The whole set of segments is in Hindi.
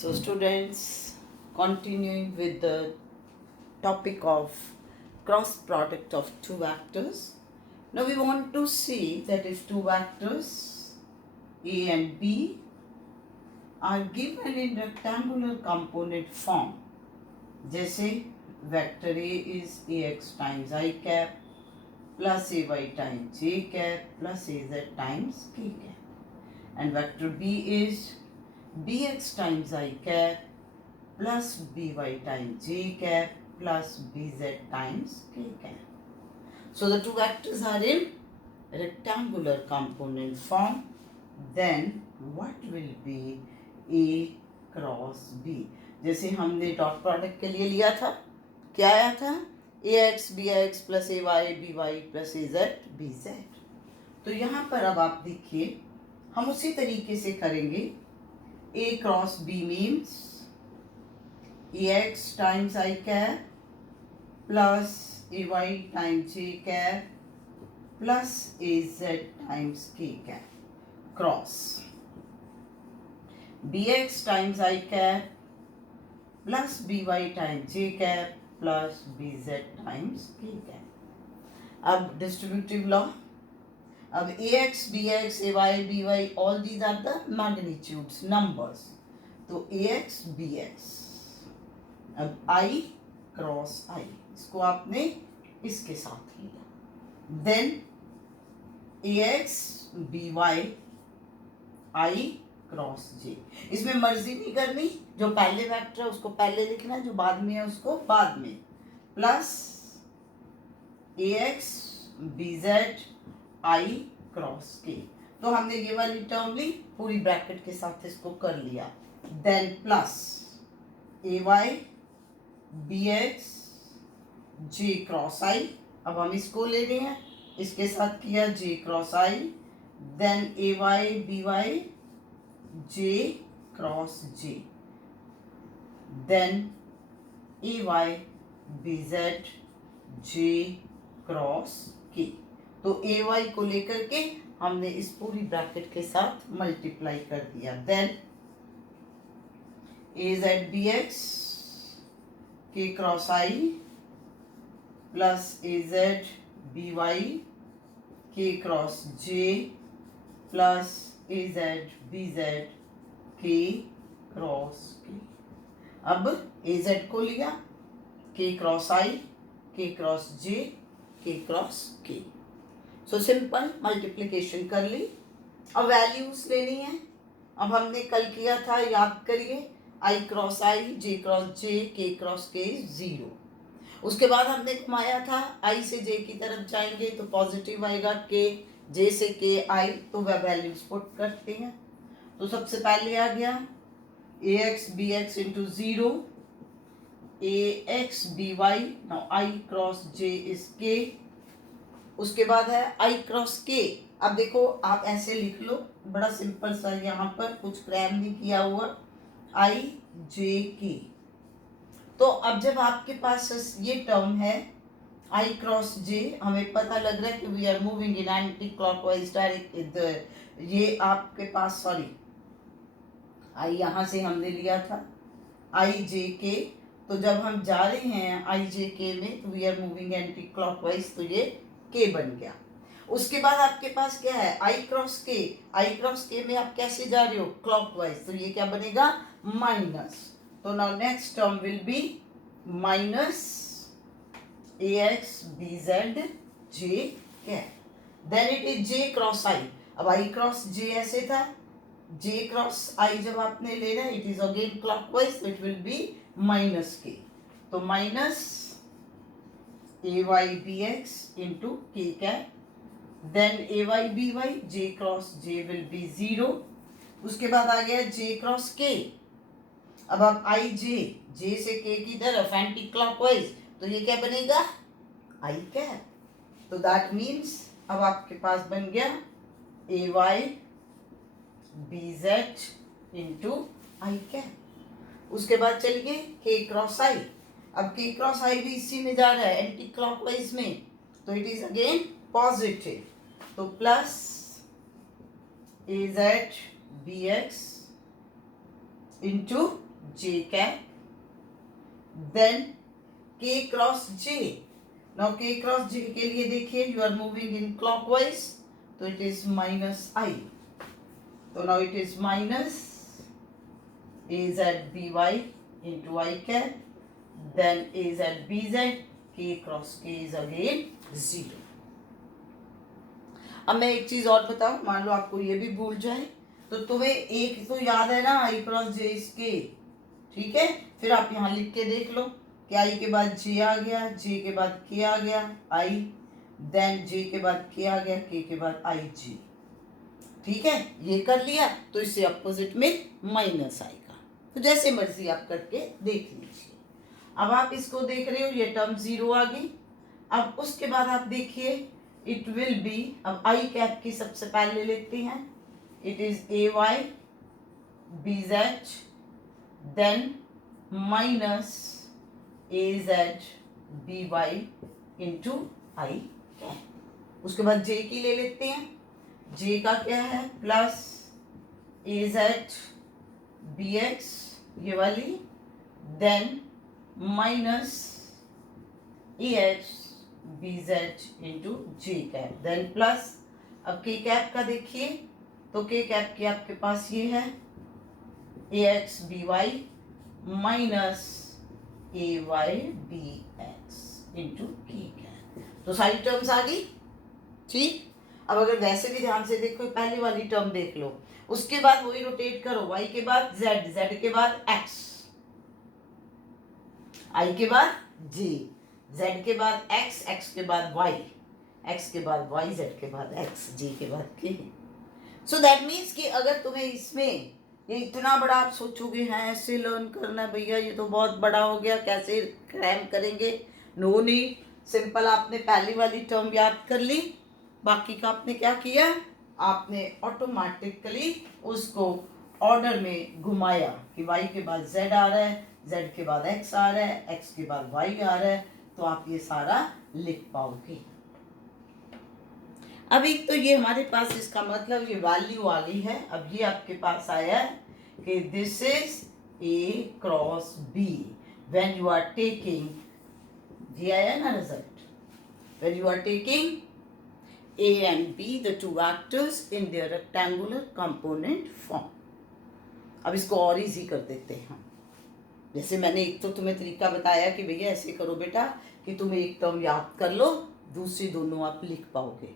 So, students, continuing with the topic of cross product of two vectors. Now, we want to see that if two vectors A and B are given in rectangular component form, जैसे vector A is ax times I cap plus ay times j cap plus az times k cap, and vector B is bx times I cap plus by times j cap plus bz times k cap. So the two vectors are in rectangular component form. Then what will be A cross B? जैसे हमने डॉट प्रोडक्ट के लिए लिया था, क्या आया था? ax bx plus ay by plus az bz. तो यहाँ पर अब आप देखिए, हम उसी तरीके से करेंगे. A cross B means ax times I cap plus ay times j cap plus az times k cap cross bx times I cap plus by times j cap plus bz times k cap. अब distributive law, अब ax bx ay by all these are the magnitudes numbers. तो ax bx, अब I क्रॉस I, इसको आपने इसके साथ लिया. Then ax by I cross j. इसमें मर्जी नहीं करनी, जो पहले वेक्टर है उसको पहले लिखना है, जो बाद में है उसको बाद में. Plus ax bz I cross k. तो हमने ये वाली टर्म ली, पूरी ब्रैकेट के साथ इसको कर लिया. Then plus ay bx j cross I. अब हम इसको ले रहे हैं, इसके साथ किया j cross I. Then ay by j cross j. Then ay bz j cross k. तो ay को लेकर के हमने इस पूरी ब्रैकेट के साथ मल्टीप्लाई कर दिया. Then az bx k cross I plus az by k cross j plus az bz k cross k. अब az को लिया, k cross I, k cross j, k cross k. So simple multiplication कर ली. अब वैल्यूज लेनी है. अब हमने कल किया था, याद करिए, I cross I, j cross j, k cross k 0. उसके बाद हमने घुमाया था, I से j की तरफ जाएंगे तो पॉजिटिव आएगा, k, j से k I, तो वह वैल्यूज पुट करते हैं. तो सबसे पहले आ गया ax bx into 0, ax by, now I cross j is k. उसके बाद है I क्रॉस k. अब देखो, आप ऐसे लिख लो, बड़ा सिंपल सा, यहाँ पर कुछ क्रैम नहीं किया हुआ, I j k. तो अब जब आपके पास ये टर्म है I क्रॉस j, हमें पता लग रहा है कि we are moving in anti clockwise direct. ये आपके पास, सॉरी, I यहाँ से हमने लिया था I j k. तो जब हम जा रहे हैं I j k में, तो we are moving anti clockwise, तो ये k बन गया. उसके बाद आपके पास क्या है, I cross k. I cross k में आप कैसे जा रहे हो, क्लॉकवाइज, तो ये क्या बनेगा, माइनस. तो now next term will be minus ax bz j cap. Then it is j cross I. अब I क्रॉस j ऐसे था, j क्रॉस I जब आपने लेना, it is again clockwise, it will be minus k. तो minus ay bx into k cap. Then ay by j cross j will be 0. उसके बाद आ गया j क्रॉस k. अब आप I j से k की तरफ एंटी क्लॉकवाइज, तो ये क्या बनेगा, I कैप. तो दैट मीन्स अब आपके पास बन गया ay bz into I cap. उसके बाद चलिए k क्रॉस I. अब k क्रॉस I भी इसी में जा रहा है, एंटी क्लॉकवाइज में, तो इट इज अगेन पॉजिटिव. तो plus az bx into j cap, then k cross j. Now k cross j के लिए देखिए you are moving in clockwise, तो इट इज माइनस i. तो now it is minus az by into I cap, then az bz, k cross k is again 0. अब मैं एक चीज और बताऊं, मान लो आपको ये भी भूल जाए, तो तुम्हें एक तो याद है ना, i cross j is k, ठीक है. फिर आप यहाँ लिख के देख लो कि i के बाद j आ गया, j के बाद k आ गया i, देन j के बाद k आ गया, k के बाद i j. ठीक है, ये कर लिया तो इससे अपोजिट में माइनस आएगा. तो जैसे मर्जी आप करके देख लीजिए. अब आप इसको देख रहे हो, ये टर्म 0 आ गई. अब उसके बाद आप देखिए इट विल बी, अब आई कैप की सबसे पहले लेते हैं, it is A Y B Z, then minus A Z B Y into I cap. उसके बाद जे की ले लेते हैं, जे का क्या है, plus A Z B X ये वाली, then minus A H B Z into J cap, then plus. अब के कैप का देखिए, तो के कैप की आपके पास ये है A X B Y minus A Y B x into के कैप. तो सारी टर्म्स आ गई. ठीक. अब अगर वैसे भी ध्यान से देखो, पहली वाली टर्म देख लो, उसके बाद वही रोटेट करो, y के बाद z, z के बाद x, i के बाद j, z के बाद x, x के बाद y, x के बाद y, z के बाद x, j के बाद k. सो दैट मीन्स कि अगर तुम्हें इसमें ये इतना बड़ा आप सोचोगे हैं ऐसे लर्न करना है भैया, ये तो बहुत बड़ा हो गया, कैसे क्रैम करेंगे. नो नीड, सिंपल आपने पहली वाली टर्म याद कर ली, बाकी का आपने क्या किया, आपने ऑटोमेटिकली उसको ऑर्डर में घुमाया कि y के बाद z आ रहा है, z के बाद x आ रहा है, x के बाद y आ रहा है, तो आप ये सारा लिख पाओगे. अब एक तो ये हमारे पास इसका मतलब ये वैल्यू आ गई है. अब ये आपके पास आया है कि this is a cross b when you are taking, ये आया ना result, when you are taking A and B, the two vectors in their rectangular component form. अब इसको और इजी कर देते हैं. जैसे मैंने एक तो तुम्हें तरीका बताया कि भैया ऐसे करो बेटा कि तुम एक टर्म याद कर लो, दूसरी दोनों आप लिख पाओगे.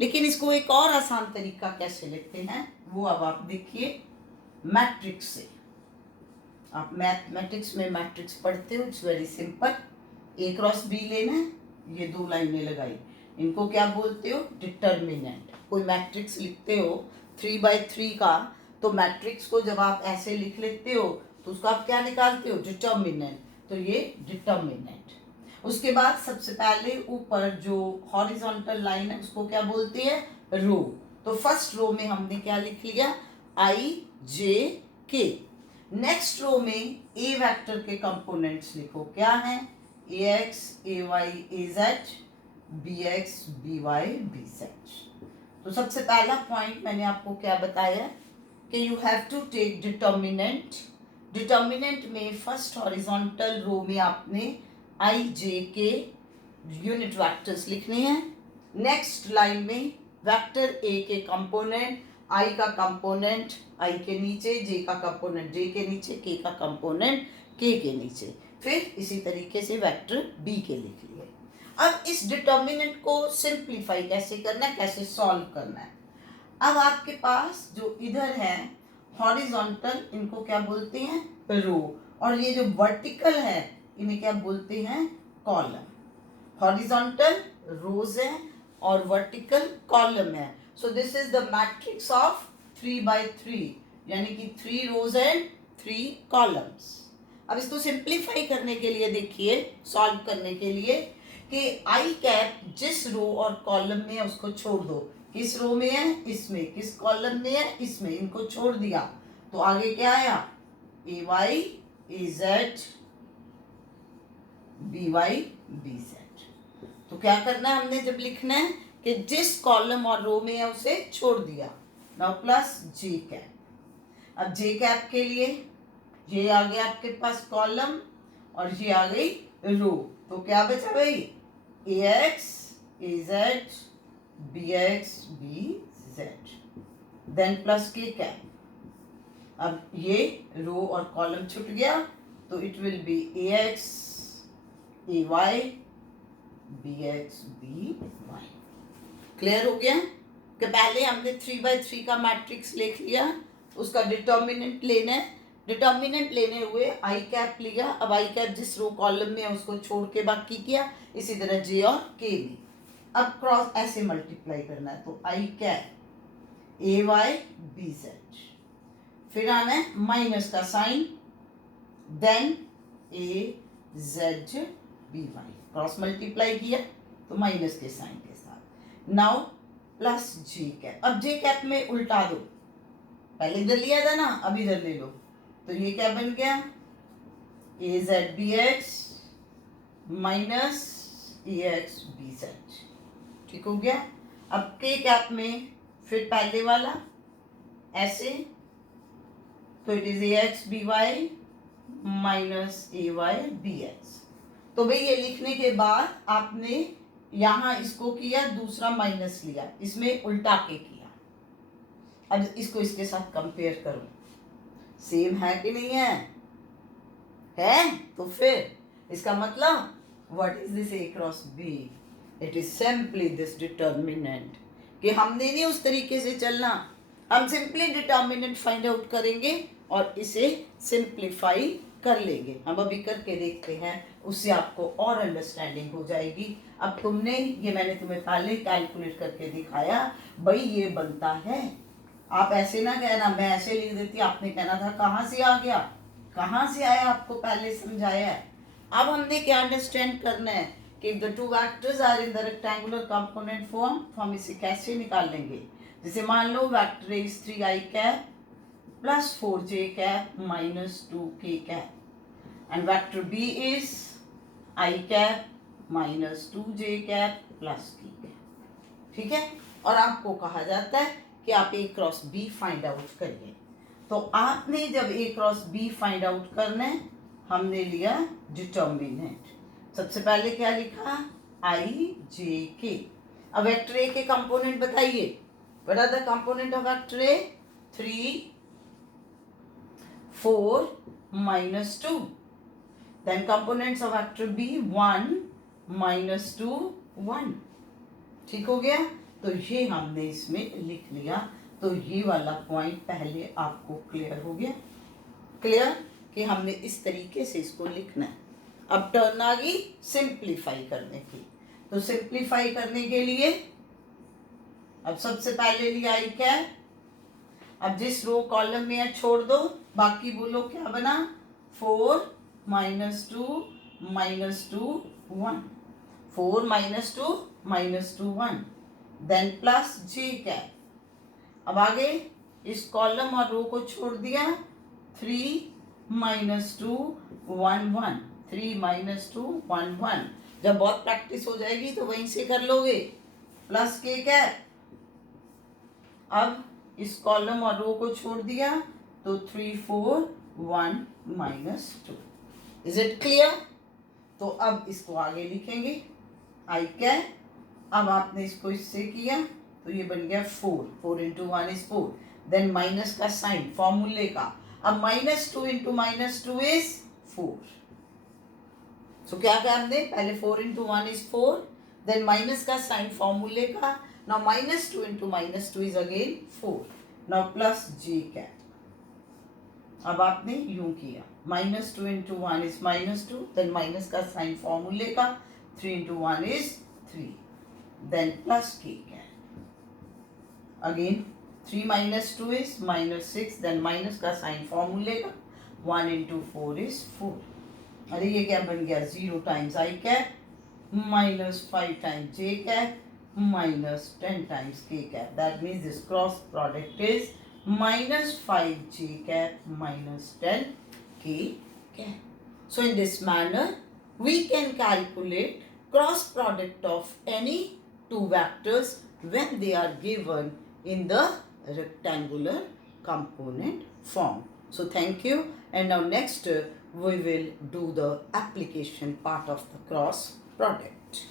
लेकिन इसको एक और आसान तरीका कैसे लिखते हैं वो अब आप देखिए मैट्रिक्स से. आप मैथमेटिक्स में मैट्रिक्स पढ़ते हो, it's very simple. A cross B लेना है, ये दो लाइनें लगाई, इनको क्या बोलते हो, डिटर्मिनेंट. कोई मैट्रिक्स लिखते हो 3/3 का, तो मैट्रिक्स को जब आप ऐसे लिख लेते हो तो उसको आप क्या निकालते हो, डिटर्मिनेंट. तो ये डिटर्मिनेंट. उसके बाद सबसे पहले ऊपर जो हॉरिजॉन्टल लाइन है उसको क्या बोलते हैं, रो. तो फर्स्ट रो में हमने क्या लिख लिया, आई जे के. नेक्स्ट रो में ए वेक्टर के कंपोनेंट्स लिखो, क्या है, A X A Y A Z B X B Y B Z. तो सबसे पहला पॉइंट मैंने आपको क्या बताया कि you have to take determinant. Determinant में फर्स्ट हॉरिजॉन्टल रो में आपने I J K unit vectors लिखने हैं. नेक्स्ट लाइन में वेक्टर ए के कंपोनेंट, आई का कंपोनेंट आई के नीचे, जे का कंपोनेंट जे के नीचे, के का कंपोनेंट के नीचे. फिर इसी तरीके से वेक्टर बी के लिख लिए. अब इस डिटर्मिनेंट को सिंप्लीफाई कैसे करना है, कैसे सॉल्व करना है. अब आपके पास जो इधर है हॉरिजॉन्टल, इनको क्या बोलते हैं, रो, और ये जो वर्टिकल है इन्हें क्या बोलते हैं, कॉलम. हॉरिजॉन्टल रोज है और वर्टिकल कॉलम है. So this is the matrix of 3/3, यानी कि 3 रोज एंड 3 कॉलम्स. अब इसको सिंप्लीफाई करने के लिए देखिए, सॉल्व करने के लिए, कि आई कैप जिस रो और कॉलम में है उसको छोड़ दो. किस रो में है, इसमें. किस कॉलम में है, इसमें. इनको छोड़ दिया तो आगे क्या आया, A Y A Z B Y B Z. तो क्या करना है हमने जब लिखना है कि जिस कॉलम और रो में है उसे छोड़ दिया. Now plus J cap. अब जे कैप के लिए ये आ गया आपके पास कॉलम और ये आ गई रो। तो क्या बचा भाई, A X A Z B X B Z, then plus K cap. अब ये रो और कॉलम छूट गया तो it will be A X A Y B X B Y. Clear हो गया कि पहले हमने 3/3 का मैट्रिक्स लिख लिया, उसका डिटर्मिनेंट लेना है, डिटर्मिनेंट लेने हुए आई कैप लिया। अब आई कैप जिस रो कॉलम में है उसको छोड़ के बाकी किया, इसी तरह जे और के भी। अब क्रॉस ऐसे मल्टीप्लाई करना है, तो I cap A Y B Z, फिर आना है माइनस का sign, then A Z B Y, cross multiply किया तो माइनस के साइन के साथ। Now plus J cap. अब जे कैप में उल्टा दो, पहले इधर लिया था ना, अब इधर ले लो, तो ये क्या बन गया, ए जेड बी एक्स माइनस ए एक्स बी जेड। ठीक हो गया। अब के कैप में फिर पहले वाला ऐसे, तो it is A X B Y minus A Y B X. तो भाई ये लिखने के बाद आपने यहाँ इसको किया, दूसरा माइनस लिया, इसमें उल्टा के किया। अब इसको इसके साथ कंपेयर करो, सेम है कि नहीं है? है। तो फिर इसका मतलब what is this A cross B? It is simply this determinant. कि हमने नहीं उस तरीके से चलना, हम सिंपली डिटर्मिनेंट फाइंड आउट करेंगे और इसे सिंप्लीफाई कर लेंगे। हम अभी करके देखते हैं, उससे आपको और अंडरस्टैंडिंग हो जाएगी। अब तुमने ये, मैंने तुम्हें पहले कैलकुलेट करके दिखाया, भाई ये बनता है। आप ऐसे ना कहना, मैं ऐसे लिख देती, आपने कहना था कहाँ से आ गया, कहाँ से आया, आपको पहले समझाया है। अब हमने क्या अंडरस्टैंड करना है कि the two vectors are in the rectangular component form, तो हम इसे कैसे निकाल लेंगे। जैसे मान लो vector is 3i cap plus 4j cap minus 2k cap, and vector b is i cap minus 2j cap plus k cap. ठीक है। और आपको कहा जाता है कि आप A cross B find out करिए। तो आपने जब A cross B find out करना है, हमने लिया डिटर्मिनेंट। सबसे पहले क्या लिखा, आई जे के। अब वेक्टर ए के कंपोनेंट बताइए, what are the component of vector A? 3 4 minus 2. Then components of vector b 1 minus 2 1। ठीक हो गया। तो ये हमने इसमें लिख लिया। तो ये वाला पॉइंट पहले आपको क्लियर हो गया। क्लियर कि हमने इस तरीके से इसको लिखना है। अब टर्न आ गई सिंप्लीफाई करने की। तो सिंप्लीफाई करने के लिए अब सबसे पहले लिया आई क्या, अब जिस रो कॉलम में है छोड़ दो, बाकी बोलो क्या बना, 4 minus 2 minus 2 1, 4 minus 2 minus 2 1, then plus j cap. अब आगे इस कॉलम और रो को छोड़ दिया, 3 minus 2 1 1, 3 minus 2 1 1। जब बहुत प्रैक्टिस हो जाएगी तो वहीं से कर लोगे, प्लस के कैप। अब इस कॉलम और रो को छोड़ दिया तो 3 4 1 minus 2। Is it clear? तो अब इसको आगे लिखेंगे आई कैप। अब आपने इसको इससे किया तो ये बन गया 4, 4 into 1 is 4, देन माइनस का साइन फॉर्मूले का। अब -2 into -2 is 4। सो क्या किया हमने, पहले 4 into 1 is 4, देन माइनस का साइन फॉर्मूले का। Now -2 into -2 is again 4. Now plus j cap. अब आपने यूं किया, -2 into 1 is -2, then माइनस का साइन फॉर्मूले का, 3 into 1 is 3, then plus k cap. Again 3 minus 2 is -6, then minus का साइन फॉर्मूले का, 1 into 4 is 4। अरे ये क्या बन गया, 0 times I cap -5 times j cap minus 10 times k cap. That means this cross product is -5 j cap minus 10 k cap. So in this manner we can calculate cross product of any two vectors when they are given in the rectangular component form. So thank you. And now next we will do the application part of the cross product.